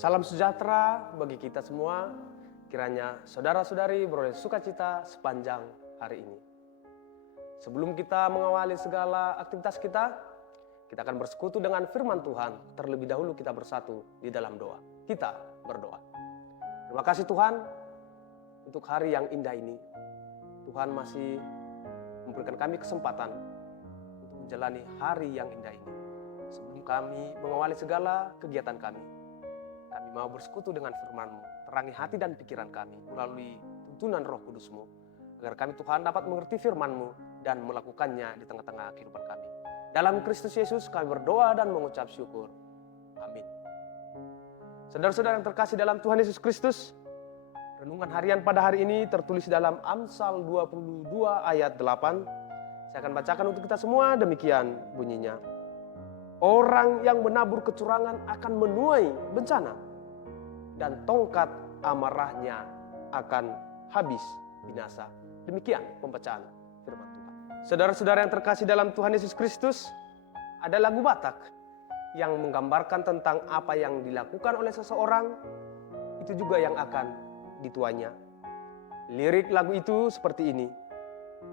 Salam sejahtera bagi kita semua. Kiranya saudara-saudari beroleh sukacita sepanjang hari ini. Sebelum kita mengawali segala aktivitas kita akan bersekutu dengan firman Tuhan. Terlebih dahulu kita bersatu di dalam doa. Kita berdoa. Terima kasih Tuhan untuk hari yang indah ini. Tuhan masih memberikan kami kesempatan untuk menjalani hari yang indah ini. Sebelum kami mengawali segala kegiatan kami mau bersekutu dengan firman-Mu. Terangi hati dan pikiran kami melalui tuntunan Roh Kudus-Mu, agar kami Tuhan dapat mengerti firman-Mu dan melakukannya di tengah-tengah kehidupan kami. Dalam Kristus Yesus kami berdoa dan mengucap syukur. Amin. Saudara-saudara yang terkasih dalam Tuhan Yesus Kristus, renungan harian pada hari ini tertulis dalam Amsal 22 ayat 8. Saya akan bacakan untuk kita semua, demikian bunyinya. Orang yang menabur kecurangan akan menuai bencana, dan tongkat amarahnya akan habis binasa. Demikian pembacaan firman Tuhan. Saudara-saudara yang terkasih dalam Tuhan Yesus Kristus, ada lagu Batak yang menggambarkan tentang apa yang dilakukan oleh seseorang, itu juga yang akan dituainya. Lirik lagu itu seperti ini.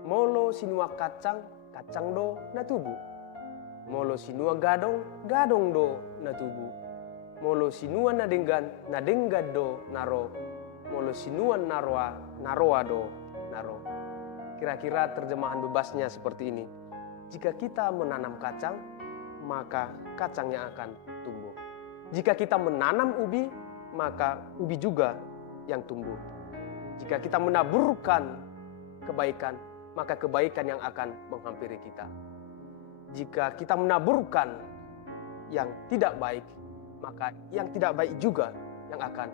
Molo sinua kacang, kacang do na tubu. Molo sinua gadong, gadong do na tubu. Molo sinua nadenggan, nadenggan do naro. Molo sinua naroa, naroa do naro. Kira-kira terjemahan bebasnya seperti ini. Jika kita menanam kacang, maka kacangnya akan tumbuh. Jika kita menanam ubi, maka ubi juga yang tumbuh. Jika kita menaburkan kebaikan, maka kebaikan yang akan menghampiri kita. Jika kita menaburkan yang tidak baik, maka yang tidak baik juga yang akan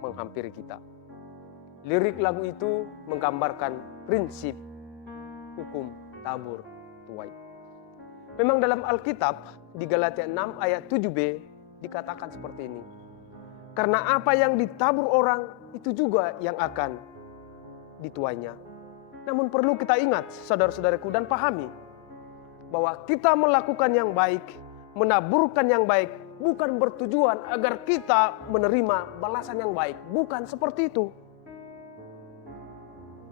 menghampiri kita. Lirik lagu itu menggambarkan prinsip hukum tabur tuai. Memang dalam Alkitab di Galatia 6 ayat 7b dikatakan seperti ini. Karena apa yang ditabur orang itu juga yang akan dituainya. Namun perlu kita ingat saudara-saudaraku dan pahami bahwa kita melakukan yang baik, menaburkan yang baik, bukan bertujuan agar kita menerima balasan yang baik. Bukan seperti itu.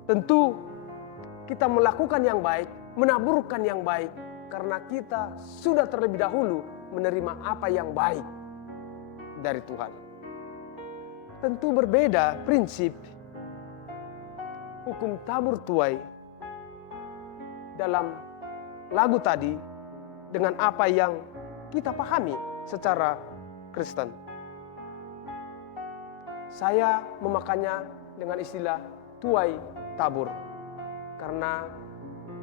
Tentu kita melakukan yang baik, menaburkan yang baik, karena kita sudah terlebih dahulu menerima apa yang baik dari Tuhan. Tentu berbeda prinsip hukum tabur tuai dalam lagu tadi dengan apa yang kita pahami secara Kristen. Saya memakannya dengan istilah tuai tabur. Karena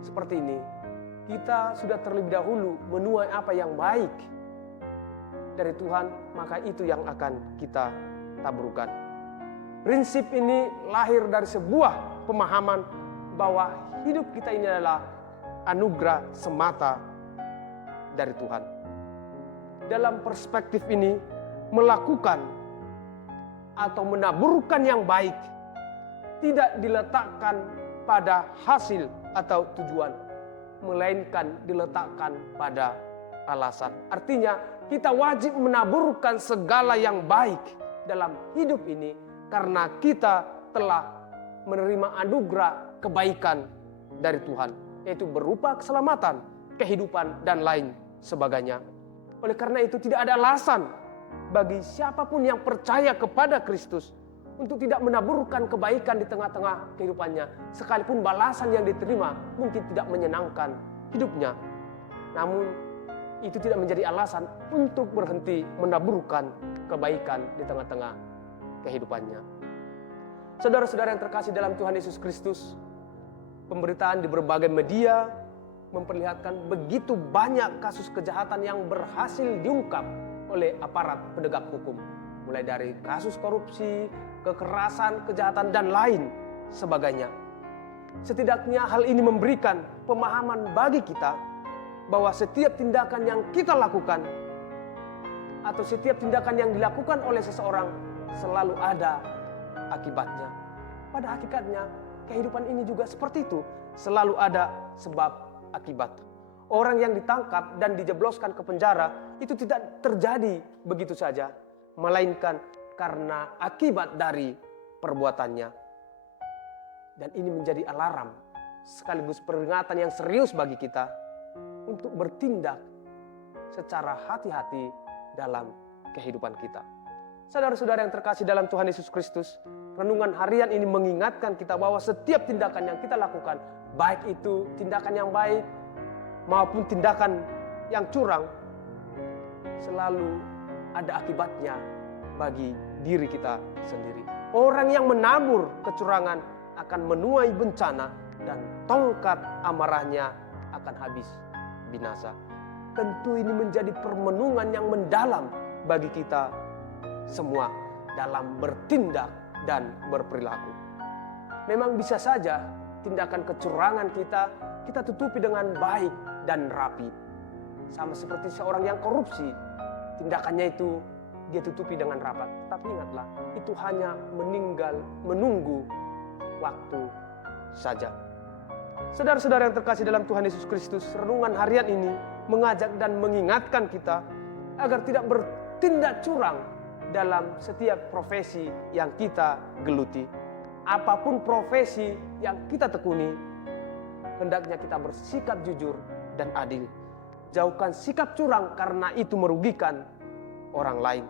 seperti ini, kita sudah terlebih dahulu menuai apa yang baik dari Tuhan, maka itu yang akan kita taburkan. Prinsip ini lahir dari sebuah pemahaman bahwa hidup kita ini adalah anugerah semata dari Tuhan. Dalam perspektif ini, melakukan atau menaburkan yang baik tidak diletakkan pada hasil atau tujuan, melainkan diletakkan pada alasan. Artinya, kita wajib menaburkan segala yang baik dalam hidup ini karena kita telah menerima anugerah kebaikan dari Tuhan, yaitu berupa keselamatan, kehidupan, dan lain sebagainya. Oleh karena itu tidak ada alasan bagi siapapun yang percaya kepada Kristus untuk tidak menaburkan kebaikan di tengah-tengah kehidupannya, sekalipun balasan yang diterima mungkin tidak menyenangkan hidupnya. Namun itu tidak menjadi alasan untuk berhenti menaburkan kebaikan di tengah-tengah kehidupannya. Saudara-saudara yang terkasih dalam Tuhan Yesus Kristus, pemberitaan di berbagai media memperlihatkan begitu banyak kasus kejahatan yang berhasil diungkap oleh aparat penegak hukum. Mulai dari kasus korupsi, kekerasan, kejahatan, dan lain sebagainya. Setidaknya hal ini memberikan pemahaman bagi kita bahwa setiap tindakan yang kita lakukan atau setiap tindakan yang dilakukan oleh seseorang selalu ada akibatnya. Pada hakikatnya, kehidupan ini juga seperti itu. Selalu ada sebab akibat. Orang yang ditangkap dan dijebloskan ke penjara itu tidak terjadi begitu saja. melainkan karena akibat dari perbuatannya. Dan ini menjadi alarm sekaligus peringatan yang serius bagi kita untuk bertindak secara hati-hati dalam kehidupan kita. Saudara-saudara yang terkasih dalam Tuhan Yesus Kristus, renungan harian ini mengingatkan kita bahwa setiap tindakan yang kita lakukan, baik itu tindakan yang baik maupun tindakan yang curang, selalu ada akibatnya bagi diri kita sendiri. Orang yang menabur kecurangan akan menuai bencana dan tongkat amarahnya akan habis binasa. Tentu ini menjadi permenungan yang mendalam bagi kita semua dalam bertindak dan berperilaku. Memang bisa saja tindakan kecurangan kita tutupi dengan baik dan rapi. Sama seperti seorang yang korupsi, tindakannya itu dia tutupi dengan rapat. Tapi ingatlah, itu hanya menunggu waktu saja. Saudara-saudara yang terkasih dalam Tuhan Yesus Kristus, renungan harian ini mengajak dan mengingatkan kita agar tidak bertindak curang dalam setiap profesi yang kita geluti. Apapun profesi yang kita tekuni, hendaknya kita bersikap jujur dan adil. Jauhkan sikap curang karena itu merugikan orang lain.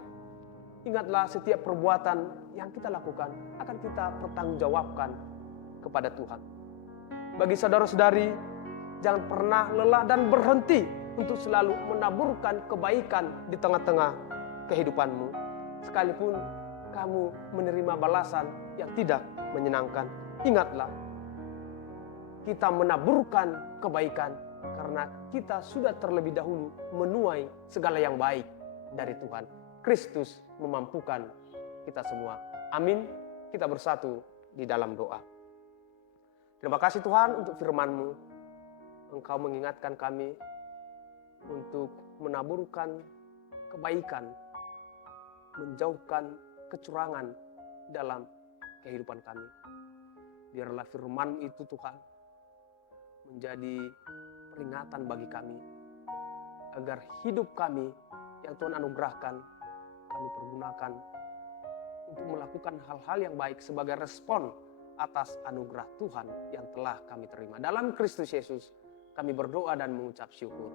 Ingatlah, setiap perbuatan yang kita lakukan akan kita pertanggungjawabkan kepada Tuhan. Bagi saudara-saudari, jangan pernah lelah dan berhenti untuk selalu menaburkan kebaikan di tengah-tengah kehidupanmu. Sekalipun kamu menerima balasan yang tidak menyenangkan, ingatlah, kita menaburkan kebaikan karena kita sudah terlebih dahulu menuai segala yang baik dari Tuhan. Kristus memampukan kita semua. Amin. Kita bersatu di dalam doa. Terima kasih Tuhan untuk firman-Mu. Engkau mengingatkan kami untuk menaburkan kebaikan, menjauhkan kecurangan dalam kehidupan kami. Biarlah firman itu Tuhan menjadi peringatan bagi kami, agar hidup kami yang Tuhan anugerahkan, kami pergunakan untuk melakukan hal-hal yang baik sebagai respon atas anugerah Tuhan yang telah kami terima. Dalam Kristus Yesus kami berdoa dan mengucap syukur.